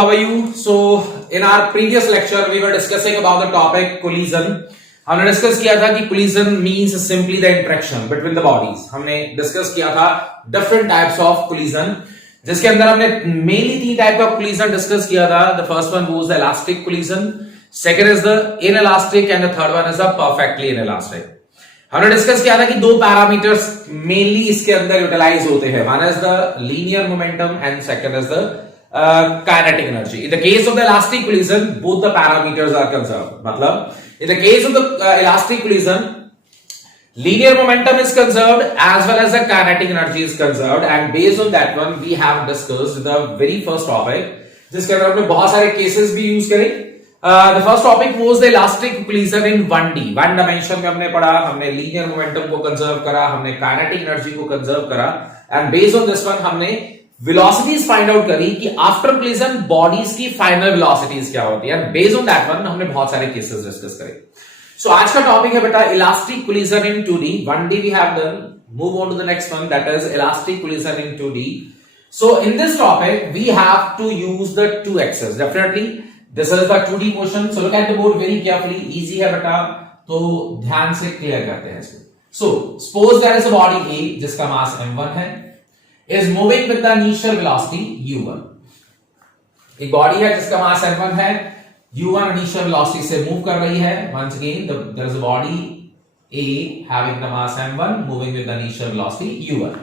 how are you? So, in our previous lecture, we were discussing about the topic collision. हमने discuss किया था कि collision means simply the interaction between the bodies. हमने discuss किया था different types of collision, जिसके अंदर हमने mainly तीन टाइप का collision डिस्कस किया था. The first one was the elastic collision, second is the inelastic, and the third one is the perfectly inelastic. हमने डिस्कस किया था कि दो पैरामीटर्स मेनली इसके अंदर यूटिलाइज होते हैं. One is the linear momentum and second is the kinetic energy. In the case of the elastic collision, both the parameters are conserved. मतलब, in the case of the elastic collision, linear momentum is conserved as well as the kinetic energy is conserved, and based on that one, we have discussed the very first topic, जिसके अंदर हमने बहुत सारे cases भी use करे. The first topic was the elastic collision in 1D, one dimension में हमने पढ़ा, हमने linear momentum को conserve करा, हमने kinetic energy को conserve करा, and based on this one हमने वेलोसिटीज फाइंड आउट करी कि आफ्टर कोलिजन बॉडीज की फाइनल वेलोसिटीज क्या होती है. बेस्ड ऑन दैट वन हमने बहुत सारे केसेस डिस्कस करे. सो आज का टॉपिक है बेटा elastic collision in 2D. 1D we have done. Move on to the next one, that is elastic collision in 2D. So in this topic we have to use the two axes. Definitely this is the 2D motion. So look at the board very carefully. Easy है बेटा, तो ध्यान से clear करते हैं इसको. So suppose there is a body A जिसका मास m1 है, is moving with the initial velocity u1. एक बॉडी है जिसका मास m1 है, u1 initial velocity से मूव कर रही है. Once again, there is a body A having the mass m1 moving with the initial velocity u1.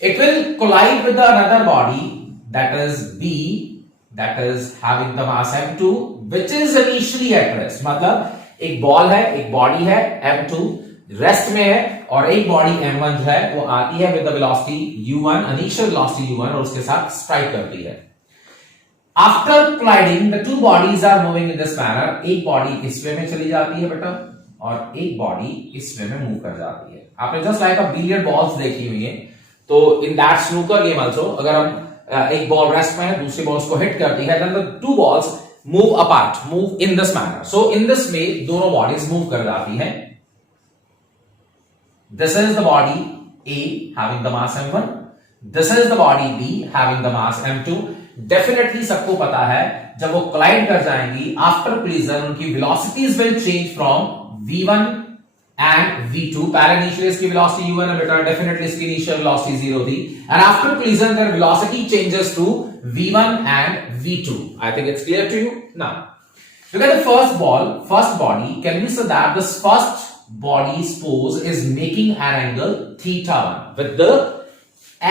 It will collide with the another body that is B that is having the mass m2 which is initially at rest. मतलब एक ball है, एक body है m2 rest में है, और एक body m1 जो है वो आती है with the velocity u1, initial velocity u1, और उसके साथ स्ट्राइक करती है. After colliding the two bodies are moving in this manner. एक बॉडी इस वे में चली जाती है बेटा, और एक बॉडी इस वे में मूव कर जाती है. आपने जस्ट लाइक अ बिलियर्ड बॉल्स देखी हुई है, तो in that snooker game also अगर हम एक बॉल रेस्ट में है, दूसरी बॉल को हिट करती है, then the two balls move apart, move in this manner. So in this way दोनों बॉडीज मूव कर जाती है. This is the body A having the mass m1. This is the body B having the mass m2. Definitely सबको पता है जब वो collide कर जाएंगी आफ्टर collision उनकी velocities will change from v1 and v2. पहले initially इसकी velocity u1 है बेटा, definitely इसकी initial velocity 0 थी, and after collision their velocity changes to v1 and v2. I think it's clear to you now. Look at the first body. Can we say that this first body's pose is making an angle θ1 with the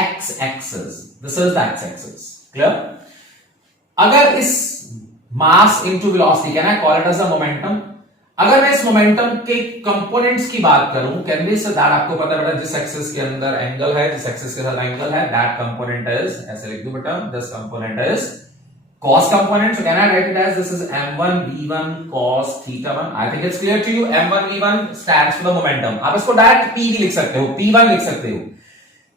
x-axis. This is the x-axis. Clear? अगर इस mass into velocity, can I call it as a momentum? अगर मैं इस momentum के components की बात करूं, can we say that आपको पता है बेटा जिस axis के अंदर angle है, जिस axis के साथ angle है, that component is, ऐसे लिख दूं बेटा, this component is cos component. So can I write it as this is m1 v1 cos θ1? I think it's clear to you. m1 v1 stands for the momentum. आप इसको direct p भी लिख सकते हो, p1 लिख सकते हो.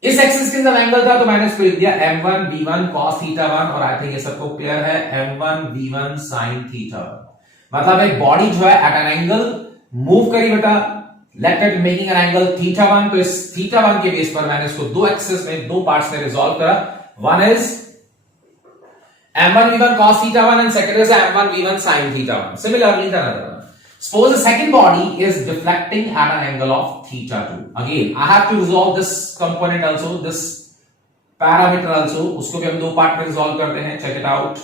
इस एक्सिस के साथ एंगल था तो मैंने इसको लिख दिया m1 v1 cos θ1, और आई थिंक ये सबको क्लियर है, m1 v1 sin θ1. मतलब एक बॉडी जो है एट एन एंगल मूव करी बेटा, let it making an angle θ1. तो इस θ1 के बेस पर मैंने इसको दो एक्सिस में, दो पार्ट्स में रिजॉल्व करा. One is m1 v1 cos θ1 and second is m1 v1 sin θ1. Similarly the another one. Suppose the second body is deflecting at an angle of θ2. Again I have to resolve this component also, this parameter also. उसको भी हम दो part में resolve करते हैं. Check it out.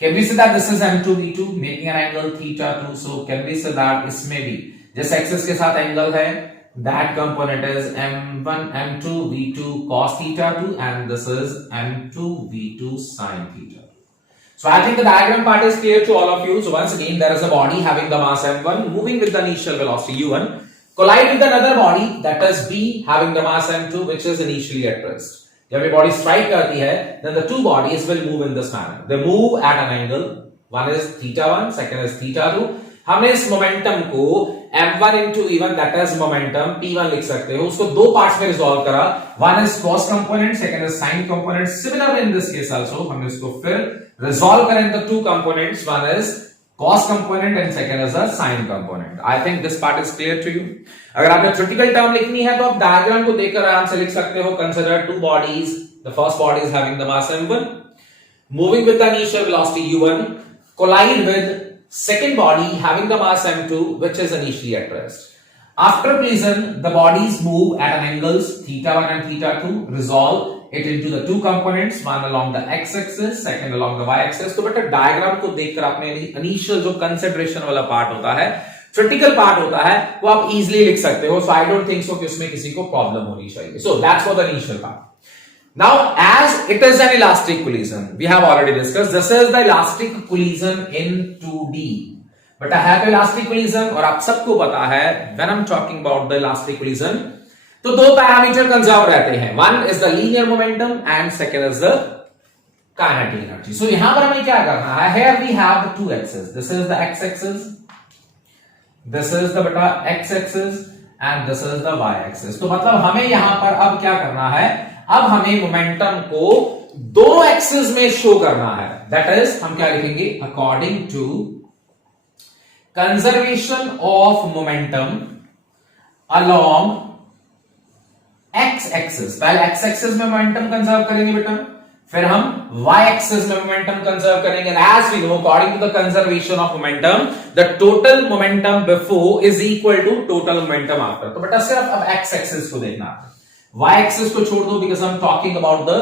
Can we say that this is m2 v2 making an angle θ2? So can we say that इसमें भी जिस एक्सिस के साथ एंगल है, that component is m1 m2 v2 cos θ2, and this is m2 v2 sin θ2. So I think the diagram part is clear to all of you. So once again, there is a body having the mass m1 moving with the initial velocity u1, collide with another body that is B having the mass m2 which is initially at rest. जब ये body strike करती है, then the two bodies will move in this manner. They move at an angle. One is θ1, second is θ2. हमने इस momentum को m1 into v1 that is momentum p1 लिख सकते हो. उसको दो पार्ट्स में रिजॉल्व करा. One is cos component, second is sin component. Similar in this case also, हमने इसको फिर रिजॉल्व करें the two components. One is cos component and second is the sin component. I think this part is clear to you. अगर आपने critical term लिखनी है तो आप डायग्राम को देखकर आराम से लिख सकते हो. Consider two bodies. The first body is having the mass m1. moving with the initial velocity u1 collide with second body having the mass m2 which is initially at rest. After collision, the bodies move at an angles theta1 and theta2, resolve it into the two components, one along the x-axis, second along the y-axis. तो बेटा diagram को देखकर आपने initial जो consideration वाला part होता है, critical part होता है, वो आप इजीली लिख सकते हो. सो आई डोंट थिंक सो कि उसमें किसी को प्रॉब्लम होनी चाहिए. So that's for the initial part. Now, as it is an elastic collision, we have already discussed. This is the elastic collision in 2D. But I have elastic collision, और आप सबको पता है when I'm talking about the elastic collision, तो दो parameter conserve रहते हैं. One is the linear momentum and second is the kinetic energy. So यहां पर हमें क्या करना है? Here we have the two axes. This is the x-axis. This is the बेटा x-axis and this is the y-axis. तो मतलब हमें यहां पर अब क्या करना है? अब हमें मोमेंटम को दोनों एक्सिस में शो करना है. दैट इज हम क्या लिखेंगे? According to conservation of momentum along x axis. पहले एक्स एक्सिस में मोमेंटम कंजर्व करेंगे बेटा, फिर हम वाई एक्सिस में मोमेंटम कंजर्व करेंगे. As we know, according to the conservation of momentum, the total momentum before is equal to total momentum after. तो बेटा सिर्फ अब एक्स एक्सिस को देखना है, y axis को छोड़ दो because I'm talking about the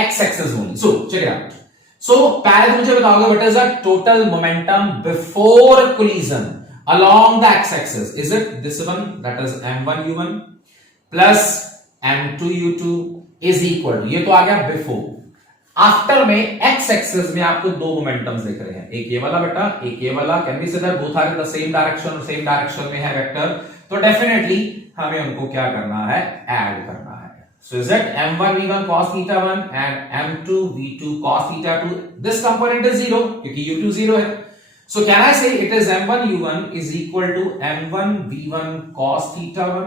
x axis only. So check it out. So पहले मुझे बताओगे what is the total momentum before collision along the x axis? Is it this one, that is m1 u1 plus m2 u2 is equal to, ये तो आ गया before. After में x axis में आपको दो मोमेंटम्स दिख रहे हैं, एक ये वाला बेटा, एक ये वाला. Can be said both are in the same direction और सेम डायरेक्शन में है वेक्टर. तो डेफिनेटली हमें उनको क्या करना है? ऐड करना है. So is it m1 v1 cos theta 1 and m2 v2 cos theta 2? This component is 0 क्योंकि u2 0 है. So can I say it is m1 u1 is equal to m1 v1 cos theta 1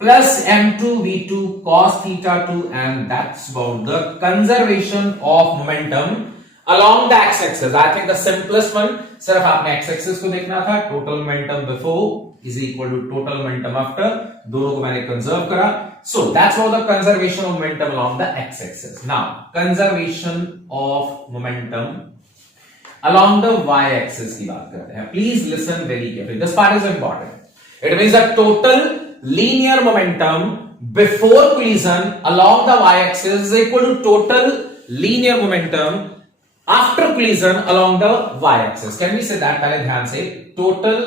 plus m2 v2 cos theta 2, and that's about the conservation of momentum along the x-axis. I think the simplest one, सिर्फ आपने x-axis को देखना था. Total momentum before is equal to total momentum after. दोनों को मैंने conserve करा. So that's for the conservation of momentum along the x-axis. Now, conservation of momentum along the y-axis की बात करते हैं. Please listen very carefully. This part is important. It means the total linear momentum before collision along the y-axis is equal to total linear momentum after collision along the y-axis. Can we say that? पहले ध्यान से total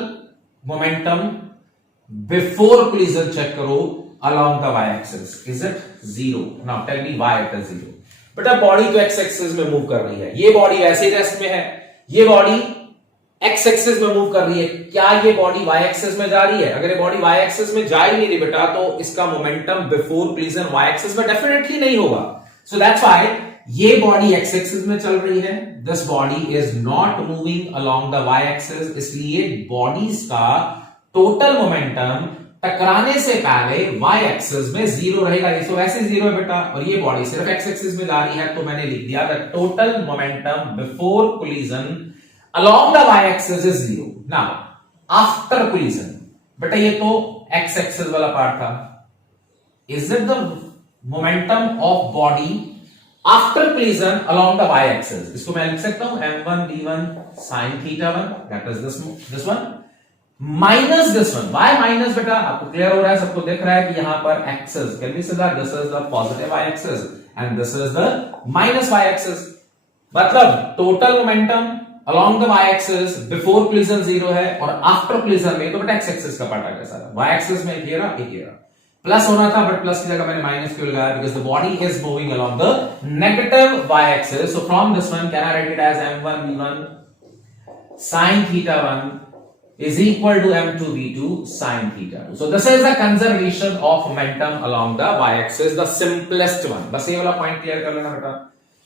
momentum before collision check करो along the y-axis. Is it 0? Now tell me why it is 0. बेटा body तो x-axis में move कर रही है, ये बॉडी वैसे ही रेस्ट में है, ये बॉडी x-axis में मूव कर रही है. क्या ये बॉडी y-axis में जा रही है? अगर ये बॉडी y-axis में जा ही नहीं रही बेटा, तो इसका मोमेंटम बिफोर कोलिजन y-axis में डेफिनेटली नहीं होगा. सो दैट्स व्हाई ये बॉडी x-axis में चल रही है. This body is not moving along the y-axis, इसलिए बॉडीज का टोटल मोमेंटम टकराने से पहले y एक्सिस में 0 रहेगा. ये तो वैसे 0 है बेटा, और ये बॉडी सिर्फ x एक्सिस में जा रही है, तो मैंने लिख दिया the total momentum before collision along the y axis is 0. Now after collision, बेटा ये तो x एक्सिस वाला पार्ट था. Is it the momentum of body after collision along the y axis? इसको मैं लिख सकता हूं m1 v1 sin theta 1, that is this one, minus this one. Why minus बेटा? आपको क्लियर हो रहा है, सबको दिख रहा है कि यहां पर axis, can be said that this is the positive Y axis and this is the minus Y axis. मतलब total momentum along the Y axis before collision 0 है, और आफ्टर कोलिजन में तो बेटा एक्स एक्सिस का पार्ट आ गया सारा. वाई एक्सिस में एक ये रहा, प्लस होना था, बट प्लस की जगह मैंने माइनस क्यों लगाया? Because the body is moving along the negative y axis. So from this one can I write it as m1 v1 sin theta 1 is equal to m2 v2 sin theta 2. So this is the conservation of momentum along the y-axis, the simplest one. बस ये वाला point clear कर लेना बेटा,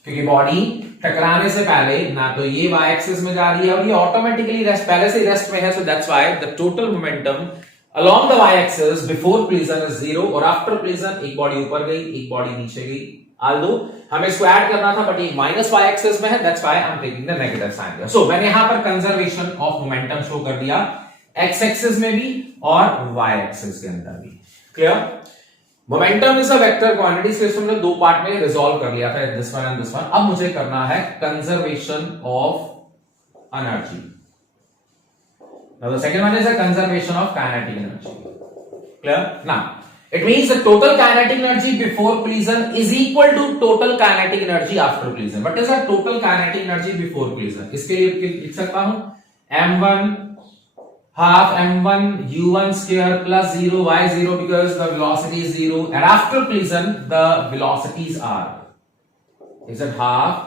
क्योंकि body टकराने से पहले ना तो ये y-axis में जा रही है, और ये ऑटोमेटिकली रेस्ट, पहले से रेस्ट में है. So that's why the total momentum along the y-axis before collision is 0, और after collision एक बॉडी ऊपर गई, एक बॉडी नीचे गई. आल्दो हमें इसको ऐड करना था, बट ये माइनस वाई एक्सिस में है, that's why I am taking the negative sign. So मैंने यहां पर कंजर्वेशन ऑफ मोमेंटम शो कर दिया, एक्स एक्सिस में भी और वाई एक्सिस के अंदर भी. Clear? Momentum is a vector quantity, से हमने दो पार्ट में रिजॉल्व कर लिया था, this one and this one. अब मुझे करना है conservation of energy. Now the second one is a conservation of kinetic energy. Clear? Now it means the total kinetic energy before collision is equal to total kinetic energy after collision. What is the total kinetic energy before collision? इसके लिए लिख सकता हूं m1 half m1 u1 square plus 0 y0 because the velocity is 0, and after collision the velocities are, is it half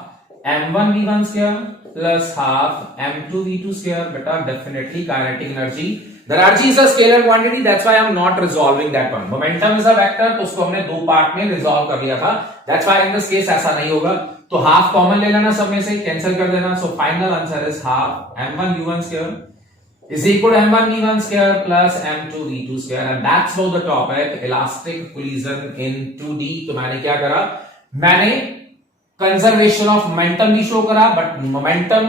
m1 v1 square plus half m2 v2 square? Beta, definitely kinetic energy. The energy is a scalar quantity, that's why I'm not resolving that one. Momentum is a vector, तो उसको हमने दो part में resolve कर लिया था, that's why in this case ऐसा नहीं होगा। तो हाफ कॉमन ले लेना, सब में से कैंसिल कर देना, so final answer is half m1 u1 square is equal to m1 v1 square plus m2 v2 square, and that's how the topic elastic collision in 2D। तो मैंने क्या करा, मैंने कंजर्वेशन ऑफ मोमेंटम भी show करा, but momentum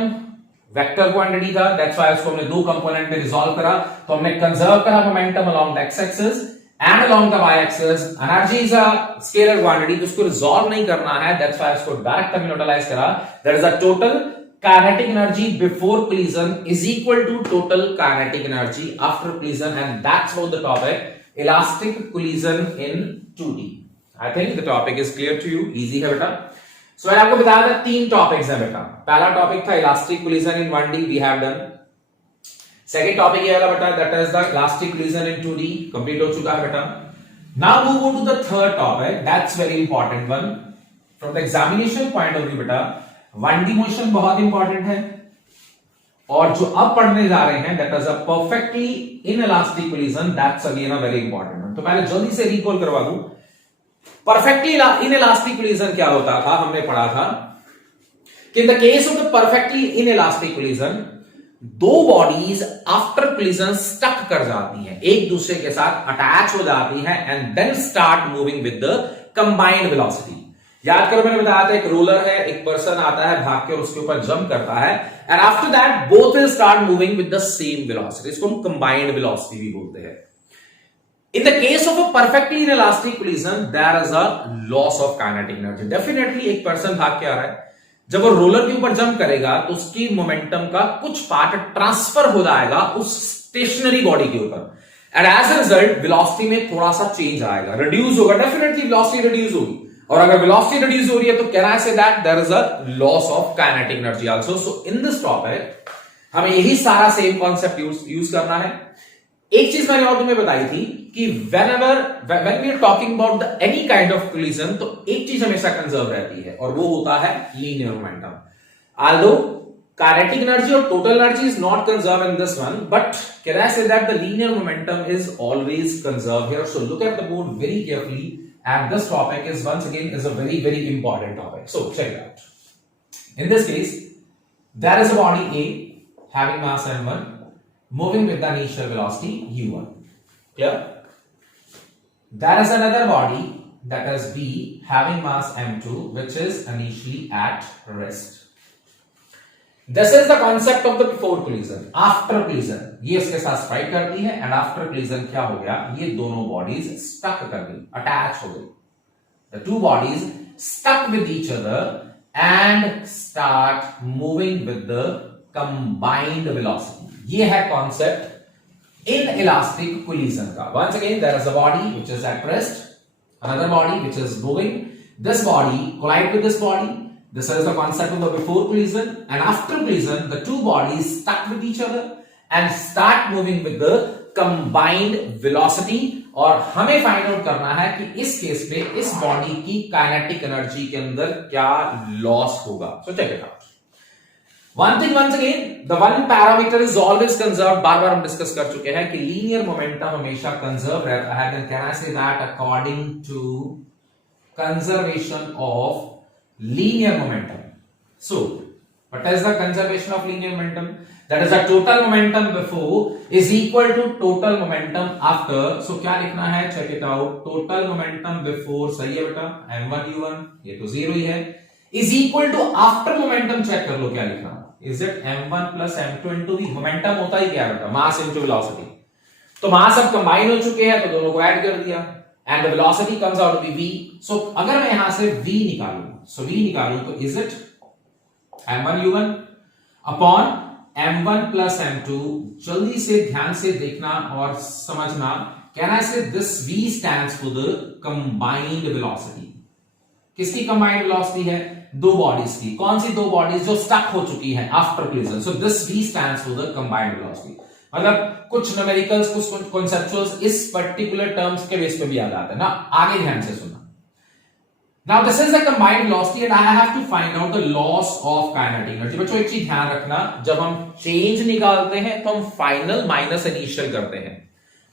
vector quantity था, that's why उसको हमने दो कंपोनेंट में रिजॉल्व करा। तो हमने कंजर्व करा momentum along the x axis and along the Y axis. Energy is a scalar quantity, तो उसको रिजॉल्व नहीं करना है, दैट्स व्हाई उसको डायरेक्ट हमने यूटिलाइज करा। That is the total kinetic energy before collision is equal to total kinetic energy after collision, and that's how the topic elastic collision in 2D। I think the topic is clear to you, easy है बेटा। सो मैंने आपको बताया था तीन topics हैं बेटा। पहला टॉपिक था elastic collision in 1D, we have done. Second topic ये वाला बेटा, that is the elastic collision in 2D, complete हो चुका है बेटा। Now move on to the third topic, that's very important one from the examination point of view बेटा। 1D motion बहुत important है, और जो अब पढ़ने जा रहे हैं that is a perfectly in elastic collision, that's again a very important one. तो पहले जल्दी से रिकॉल करवा दूं, परफेक्टली इन इलास्टिक कोलिजन क्या होता था, हमने पढ़ा था कि in the case of the perfectly in elastic collision, दो बॉडीज आफ्टर कोलिजन स्टक कर जाती हैं, एक दूसरे के साथ अटैच हो जाती हैं, and then start moving with the combined velocity. याद करो मैंने बताया था, एक रोलर है, एक पर्सन आता है भाग के और उसके ऊपर जंप करता है, and after that both will start moving with the same velocity. इसको हम कंबाइंड वेलोसिटी भी बोलते हैं। In the case of a perfectly inelastic collision, there is a loss of kinetic energy. Definitely एक पर्सन भाग के आ रहा है, जब वो रोलर के ऊपर जंप करेगा तो उसकी मोमेंटम का कुछ पार्ट ट्रांसफर हो जाएगा उस स्टेशनरी बॉडी के ऊपर, and as a result velocity में थोड़ा सा चेंज आएगा, रिड्यूस होगा, डेफिनेटली वेलोसिटी रिड्यूस होगी। और अगर वेलोसिटी रिड्यूस हो रही है तो can I say that there is a loss of kinetic energy also. So in this topic हमें यही सारा सेम कॉन्सेप्ट यूज करना है। एक चीज मैंने और तुम्हें बताई थी कि when we are talking about any kind of collision, तो एक चीज हमेशा कंजर्व रहती है, और वो होता है linear momentum. Although kinetic energy और total energy is not conserve in this one, but can I say that the linear momentum is always conserve here. So look at the board very carefully, and this topic is once again is a very very important topic. So check it out. In this case there is a body A having mass m1 moving with the initial velocity u1. Clear? There is another body that is B having mass m2 which is initially at rest. This is the concept of the before collision. After collision ये इसके साथ strike करती है, and after collision क्या हो गया, ये दोनों bodies stuck कर गई, attach हो गई। The two bodies stuck with each other and start moving with the combined velocity. ये है कॉन्सेप्ट इन इलास्टिक कोलिजन का। Once again there is a body which is at rest, another body which is moving, this body collide with this body, this is the concept of the before collision, and after collision the two bodies stuck with each other and start moving with the combined velocity. और हमें find out करना है कि इस case पे इस body की kinetic energy के अंदर क्या लॉस होगा। So check it out. One thing once again, the one parameter is always conserved. बार बार हम डिस्कस कर चुके हैं कि लीनियर मोमेंटम हमेशा कंजर्व रहता है। Then can I say that according to conservation of linear momentum? So, what is the conservation of linear momentum? That is the total momentum before is equal to total momentum after. So क्या लिखना है? Check it out. Total momentum before सही है बेटा, m1 u1 ये तो zero ही है, is equal to after momentum check कर लो क्या लिखना, is it m1 plus m2 into v? Momentum होता ही क्या बेटा, मास इनटू वेलोसिटी। तो मास अब कंबाइन हो चुके हैं तो दोनों को ऐड कर दिया, and the velocity comes out to be v. So अगर मैं यहां से v निकालूं, so v निकालूं तो is it m1 u1 upon m1 plus m2. जल्दी से ध्यान से देखना और समझना. Can I say this v stands for the combined velocity? किसकी combined velocity है? दो बॉडीज की. कौन सी दो बॉडीज जो स्टक हो चुकी है after collision? So this v stands for the combined velocity. मतलब कुछ न्यूमेरिकल्स, कुछ कॉन्सेप्चुअल्स इस पर्टिकुलर टर्म्स के बेस पे भी याद आते हैं ना. आगे ध्यान से सुनना. Now this is the combined velocity and I have to find out the loss of kinetic energy. बच्चों एक चीज ध्यान रखना, जब हम चेंज निकालते हैं तो हम फाइनल माइनस इनिशियल करते हैं.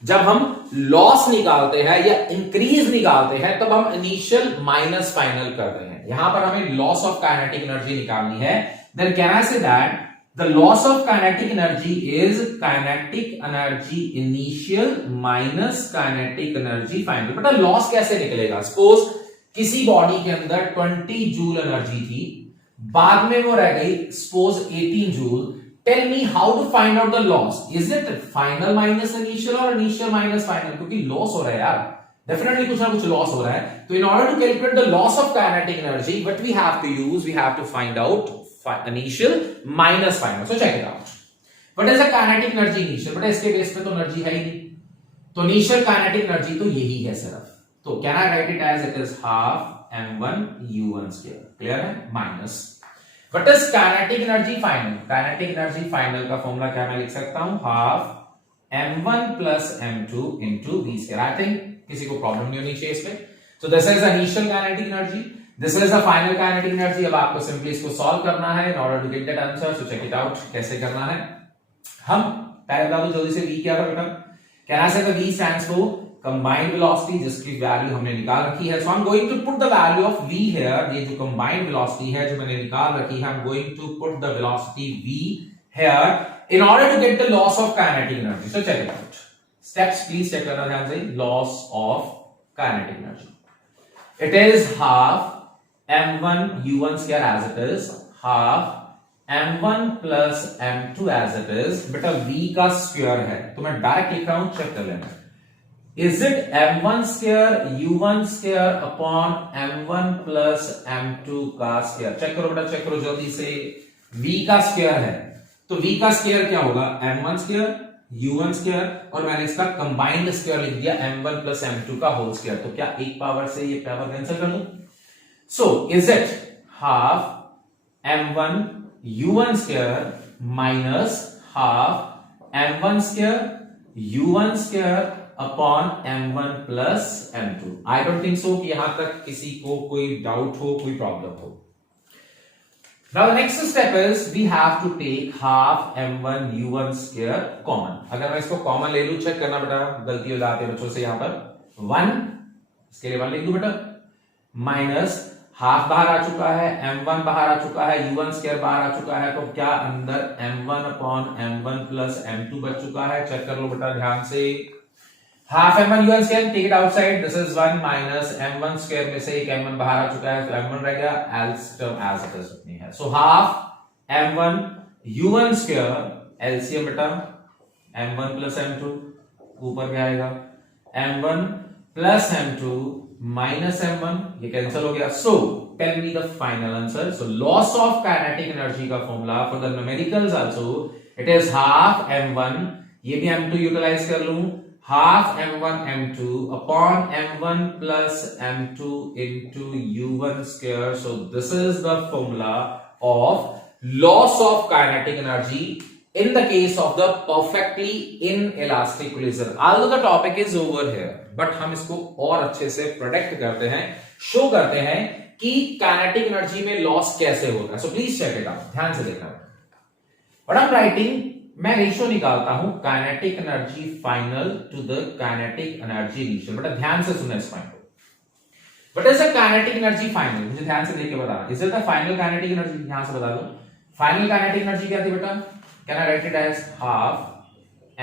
जब हम लॉस निकालते हैं या इंक्रीज निकालते हैं तब हम इनिशियल माइनस फाइनल करते हैं. यहां पर हमें लॉस ऑफ काइनेटिक एनर्जी निकालनी है. Then can I say that the loss of kinetic energy is kinetic energy initial minus kinetic energy final. बेटा लॉस कैसे निकलेगा? सपोज किसी बॉडी के अंदर 20 जूल एनर्जी थी, बाद में वो रह गई suppose 18 joule. Tell me how to find out the loss. Is it final minus initial और इनिशियल माइनस फाइनल? क्योंकि लॉस हो रहा है यार, डेफिनेटली कुछ ना कुछ लॉस हो रहा है. तो in order to calculate the loss of kinetic energy what we have to use, we have to find out initial minus final. So check it out. What is the kinetic energy initial? But इसके base पे तो energy है ही नहीं, तो initial kinetic energy तो यही है सिर्फ. तो can I write it as it is half m1 u1 square? Clear है? Minus what is kinetic energy final? kinetic energy final का फॉर्मूला क्या मैं लिख सकता हूं? half m1 plus m2 into v square. I think किसी को problem नहीं होनी चाहिए इसमें. So this is initial kinetic energy. This is the final kinetic energy. अब आपको सिंपली इसको सॉल्व करना है in order to get that answer. So check it out. कैसे करना है? हम पहले बता दो जल्दी से v क्या था बेटा? Can I say the v stands for combined velocity, जिसकी वैल्यू हमने निकाल रखी है. So I'm going to put the value of v here. ये जो combined velocity है जो मैंने निकाल रखी है, I'm going to put the velocity v here in order to get the loss of kinetic energy. So check it out. Steps please check करना ध्यान से. Loss of kinetic energy. It is half m1 u1 square as it is, half m1 plus m2 as it is. बेटा v का square है तो मैं direct लिख रहा हूं, चेक कर लेना. Is it m1 square u1 square upon m1 plus m2 का स्क्वायर? चेक करो बेटा, चेक करो जल्दी से. v का स्क्वायर है तो v का स्क्वायर क्या होगा? m1 square u1 square और मैंने इसका कंबाइंड स्क्वायर लिख दिया m1 plus m2 का होल स्क्वायर. तो क्या एक पावर से ये पावर कैंसिल कर दूं? So is it half m1 u1 square minus half m1 square u1 square upon m1 plus m2? I don't think so कि यहां तक किसी को कोई डाउट हो, कोई प्रॉब्लम हो. Now the next step is we have to take half m1 u1 square common. अगर मैं इसको कॉमन ले लूं, चेक करना बेटा, गलती हो जाती है बच्चों से. यहां पर 1, इसके लिए 1 लिख दूं बेटा, माइनस हाफ बाहर आ चुका है, m1 बाहर आ चुका है, u1 स्क्वायर बाहर आ चुका है, तो क्या अंदर m1 upon m1 plus m2 बच चुका है. चेक कर लो बेटा ध्यान से. Half m1 u1 square, take it outside, this is 1 minus m1 square में से एक m1 बाहर आ चुका है तो m1 रह गया, else term as it is रखनी है. So half m1 u1 square LCM बेटा m1 प्लस m2 ऊपर क्या आएगा? m1 plus m2 minus m1, ये कैंसिल हो गया. So tell me the final answer. So loss of kinetic energy का formula for the numericals also it is half m1, ये भी m2 यूटिलाइज कर लूं, half m1 m2 upon m1 plus m2 into u1 square. So this is the formula of loss of kinetic energy in the case of the perfectly inelastic collision. Although the topic is over here, but हम इसको और अच्छे से product करते हैं, show करते हैं कि काइनेटिक एनर्जी में लॉस कैसे होता है. So please check it out, ध्यान से देखना. व्हाट आई एम राइटिंग, मैं रेशियो निकालता हूं kinetic energy final to the kinetic energy initial. बेटा ध्यान से सुनना इस पॉइंट को. What is the kinetic energy final? मुझे ध्यान से देख के बताना. Is it the final kinetic energy? यहां से बता दो. फाइनल काइनेटिक एनर्जी क्या थी बेटा? Can I write it as half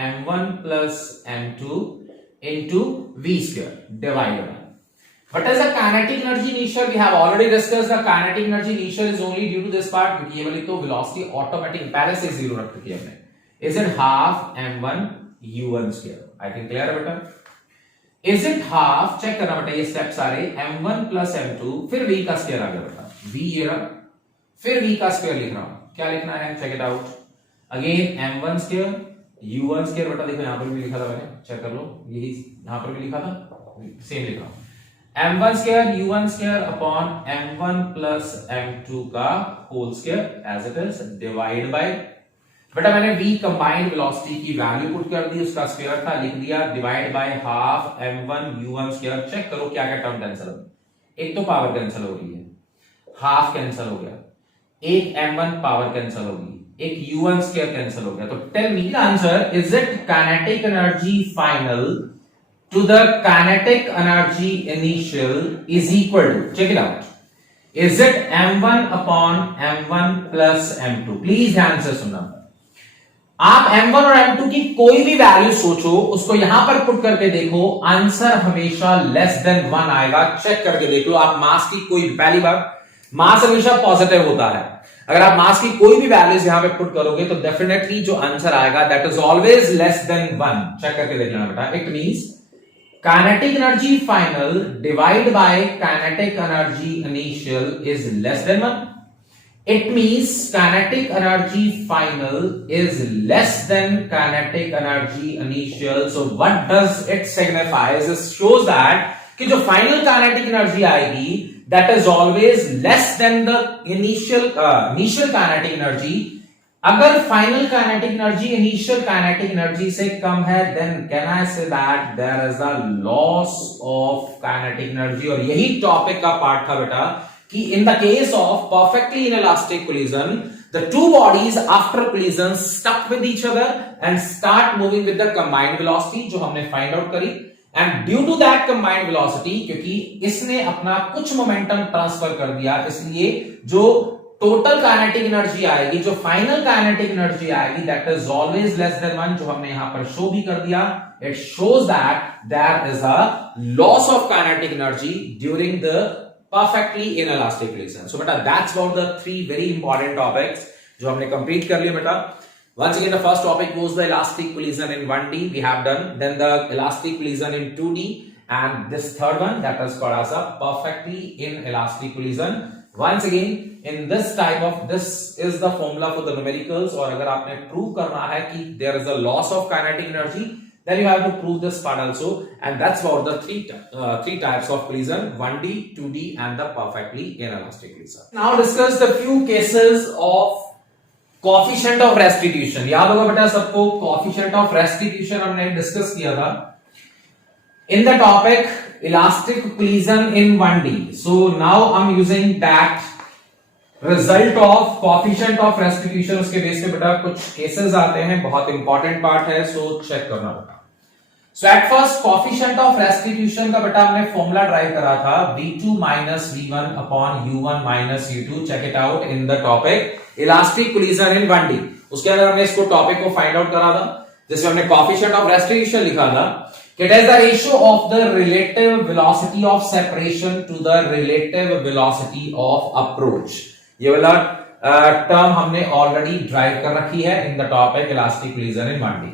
m1 plus m2 into v square divided by. What is the kinetic energy initial? We have already discussed the kinetic energy initial is only due to this part क्योंकि ये वाली तो velocity automatic पहले से 0 रख रखी है हमने. Is it half m1 u1 square? I think clear है बेटा. इज इट हाफ, चेक करना बेटा ये स्टेप सारे, m1 प्लस m2, फिर v का स्क्वायर आ गया बेटा, v ये रहा, फिर v का स्क्वायर लिख रहा हूं, क्या लिखना है, check it out, again m1 square u1 square, बेटा देखो यहां पर भी लिखा था मैंने, चेक कर लो, यही यहां पर भी लिखा था, सेम लिख रहा हूं, m1 square u1 square upon m1 plus m2 का whole square as it is, divide by, बेटा मैंने v कंबाइंड वेलोसिटी की वैल्यू पुट कर दी, उसका स्क्वायर था लिख दिया, divide by half m1 u1 square, चेक करो क्या क्या टर्म कैंसिल हो गई, एक तो पावर कैंसिल हो रही है, हाफ कैंसिल हो गया, एक m1 पावर कैंसिल होगी, एक u1 स्क्वायर कैंसिल हो गया, तो tell me the answer, is it kinetic energy final to the kinetic energy initial is equal to, check it out, is it m1 upon m1 plus m2, please ध्यान से सुनना, आप m1 और m2 की कोई भी वैल्यू सोचो, उसको यहां पर पुट करके देखो, आंसर हमेशा लेस देन 1 आएगा, चेक करके देख लो, आप मास की कोई, पहली बात मास हमेशा पॉजिटिव होता है, अगर आप मास की कोई भी वैल्यूज यहां पे पुट करोगे तो डेफिनेटली जो आंसर आएगा that is always less than 1, चेक करके देख लेना बेटा, it means kinetic energy final divide by kinetic energy initial is less than 1, it means kinetic energy final is less than kinetic energy initial. So what does it signify? It shows that कि जो final kinetic energy आएगी that is always less than the initial kinetic energy. अगर final kinetic energy initial kinetic energy से कम है then can I say that there is a loss of kinetic energy, और यही topic का part था बेटा कि in the case of perfectly inelastic collision, the two bodies after collision stuck with each other and start moving with the combined velocity जो हमने find out करी, and due to that combined velocity, क्योंकि इसने अपना कुछ momentum transfer कर दिया, इसलिए जो टोटल काइनेटिक एनर्जी आएगी, जो फाइनल काइनेटिक एनर्जी आएगी that is always less than 1, जो हमने यहां पर शो भी कर दिया, it shows that there is a loss of kinetic energy during the perfectly inelastic collision. So beta that's about the three very important topics जो हमने complete कर लिए बेटा. Once again the first topic was the elastic collision in 1D we have done, then the elastic collision in 2D, and this third one that is called as a perfectly inelastic collision. Once again in this type of, this is the formula for the numericals, और अगर आपने prove करना है कि there is a loss of kinetic energy, then you have to prove this part also, and that's about the three types of collision, 1D, 2D and the perfectly inelastic collision. Now discuss the few cases of coefficient of restitution. याद होगा बेटा सबको coefficient of restitution हमने discuss किया था in the topic elastic collision in 1D. So now I'm using that result of coefficient of restitution, उसके base पे बेटा कुछ केसेस आते हैं, बहुत इंपॉर्टेंट पार्ट है, सो चेक करना बेटा. So at first coefficient of restitution का बेटा हमने फॉर्मूला ड्राइव करा था v2 minus v1 upon u1 minus u2, check it out in the topic elastic collision in 1D. उसके अंदर हमने इसको टॉपिक को फाइंड आउट करा था, जिसमें हमने कोएफिशिएंट ऑफ रेस्टिट्यूशन लिखा था, it is the ratio of the relative velocity of separation to the relative velocity of approach. ये वाला टर्म हमने ऑलरेडी ड्राइव कर रखी है in the topic elastic collision in 1D.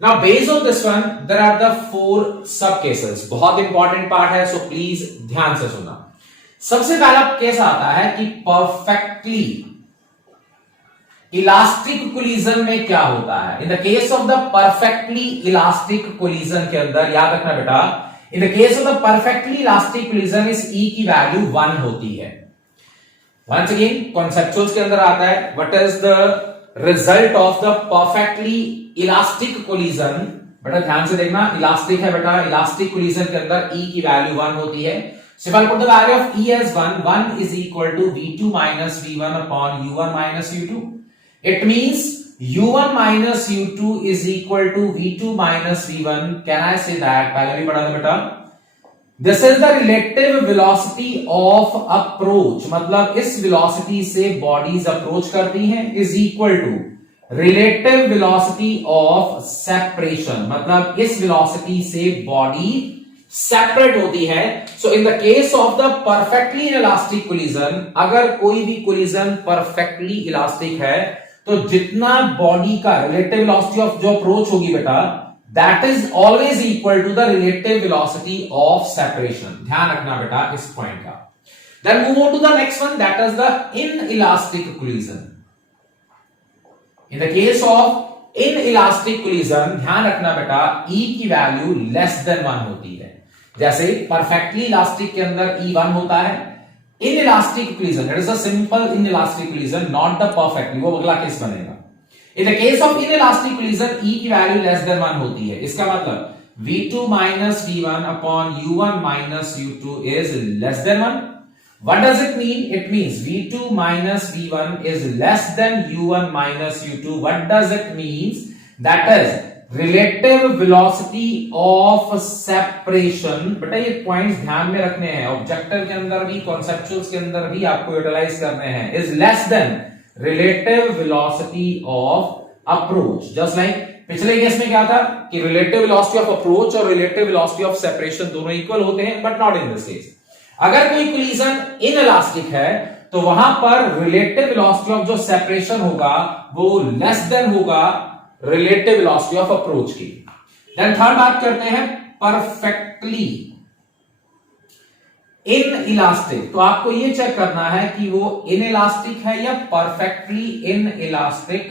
Now based on this one there are the 4 sub cases, बहुत important part है, so please ध्यान से सुनना. सबसे पहला केस आता है कि परफेक्टली इलास्टिक कोलिजन में क्या होता है. In the case of the perfectly elastic collision के अंदर याद रखना बेटा, इन the case of the perfectly elastic collision इस E की वैल्यू 1 होती है. Once again conceptuals के अंदर आता है, what is the result of the perfectly elastic collision. बेटा ध्यान से देखना, इलास्टिक है बेटा, इलास्टिक कोलिजन के अंदर E की वैल्यू 1 होती है. So if I put the value of E as 1 is equal to v2 minus v1 upon u1 minus u2. It means u1 minus u2 is equal to v2 minus v1. Can I say that? पहले भी पढ़ा था बेटा. This is the relative velocity of approach, मतलब इस velocity से bodies approach करती हैं, is equal to relative velocity of separation, मतलब इस velocity से body separate होती है. So in the case of the perfectly inelastic collision, अगर कोई भी collision perfectly elastic है तो जितना body का relative velocity of जो approach होगी बेटा, that is always equal to the relative velocity of separation. ध्यान रखना बेटा इस पॉइंट का. Then move on to the next one, that is the inelastic collision. In the case of inelastic collision, ध्यान रखना बेटा E की वैल्यू लेस देन 1 होती है. जैसे परफेक्टली इलास्टिक के अंदर E1 होता है. inelastic collision, it is a simple inelastic collision, not the perfectly, वो अगला केस बनेगा. In the case of inelastic collision, E की वैल्यू लेस देन 1 होती है. इसका मतलब V2 minus V1 upon U1 minus U2 is less than 1. What does it mean? It means V2 minus V1 is less than U1 minus U2. What does it mean? That is relative velocity of separation. बेटा ये points ध्यान में रखने हैं, objective के अंदर भी, कॉन्सेप्चुअल्स के अंदर भी आपको यूटिलाइज करने हैं. Is less than relative velocity of approach. Just like पिछले केस में क्या था कि relative velocity of approach और relative velocity of separation दोनों इक्वल होते हैं, but not in this case. अगर कोई कोलिजन इनइलास्टिक है तो वहां पर रिलेटिव वेलोसिटी ऑफ जो सेपरेशन होगा वो लेस देन होगा रिलेटिव वेलोसिटी ऑफ अप्रोच की. देन थर्ड बात करते हैं परफेक्टली इनइलास्टिक. तो आपको ये चेक करना है कि वो इनइलास्टिक है या परफेक्टली इनइलास्टिक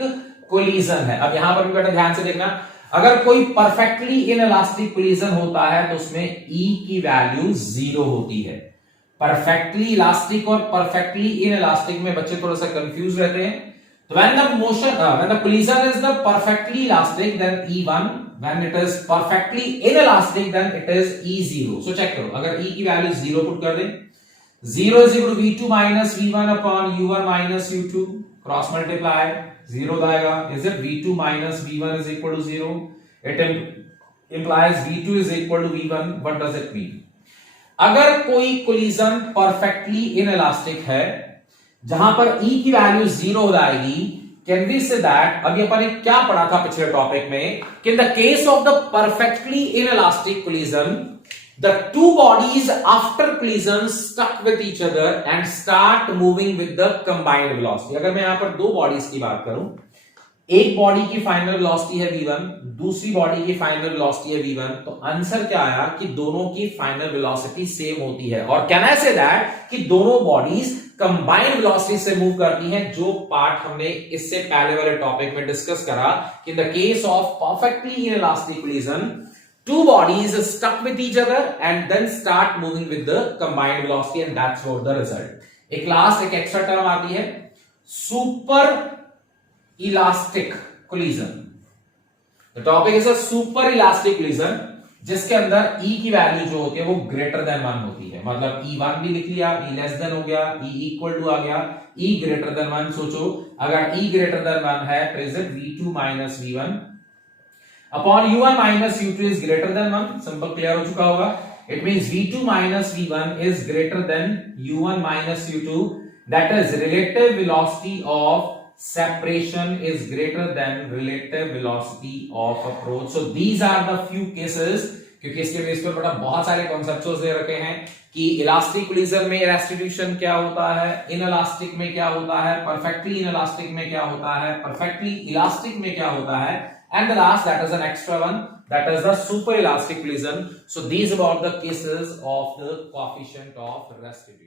कोलिजन है. अब यहां पर भी बेटा ध्यान से देखना, अगर कोई परफेक्टली इनइलास्टिक कोलिजन होता है तो उसमें E की वैल्यू 0 होती है. परफेक्टली इलास्टिक और परफेक्टली इनइलास्टिक में बच्चे थोड़ा सा कंफ्यूज रहते हैं. तो when the collision is the perfectly elastic then E1, when it is perfectly inelastic then it is E0. so check करो, अगर E की वैल्यू 0 पुट कर दें, 0 is equal to V2 minus V1 upon U1 minus U2, cross multiply 0 आएगा. Is it V2 minus V1 is equal to 0? It implies V2 is equal to V1. What does it mean? अगर कोई collision perfectly inelastic है जहां पर E की value 0 हो जाएगी, can we say that, अभी अपन ने क्या पढ़ा था पिछले टॉपिक में, कि in the case of the perfectly inelastic collision the two bodies after collision stuck with each other and start moving with the combined velocity. अगर मैं यहां पर दो बॉडीज की बात करूं, एक बॉडी की फाइनल वेलोसिटी है V1, दूसरी बॉडी की फाइनल वेलोसिटी है V1, तो आंसर क्या आया कि दोनों की फाइनल वेलोसिटी सेम होती है. और कैन आई से दैट कि दोनों बॉडीज कंबाइंड वेलोसिटी से मूव करती हैं, जो पार्ट हमने इससे पहले वाले टॉपिक में डिस्कस करा कि in the case of perfectly inelastic collision two bodies stuck with each other and then start moving with the combined velocity and that's what the result. एक लास्ट एक एक्स्ट्रा टर्म आती है super elastic collision. The topic is a super elastic collision जिसके अंदर E की value जो होती है वो ग्रेटर देन 1 होती है. मतलब E1 भी लिख लिया, E लेस देन हो गया, E इक्वल टू आ गया, E ग्रेटर देन 1. सोचो अगर E ग्रेटर देन 1 है तो is it V2 minus V1 upon U1 minus U2 is greater than 1. Simple clear हो चुका होगा. It means V2 minus V1 is greater than U1 minus U2. That is relative velocity of separation is greater than relative velocity of approach. So these are the few cases, क्योंकि इसके base पर बड़ा बहुत सारे concepts दे रखे हैं कि elastic collision में रेस्टिट्यूशन क्या होता है, इनइलास्टिक में क्या होता है, परफेक्टली इनइलास्टिक में क्या होता है, परफेक्टली इलास्टिक में क्या होता है, and the last that is an extra one, that is the super elastic collision. So these about the cases of the coefficient of restitution.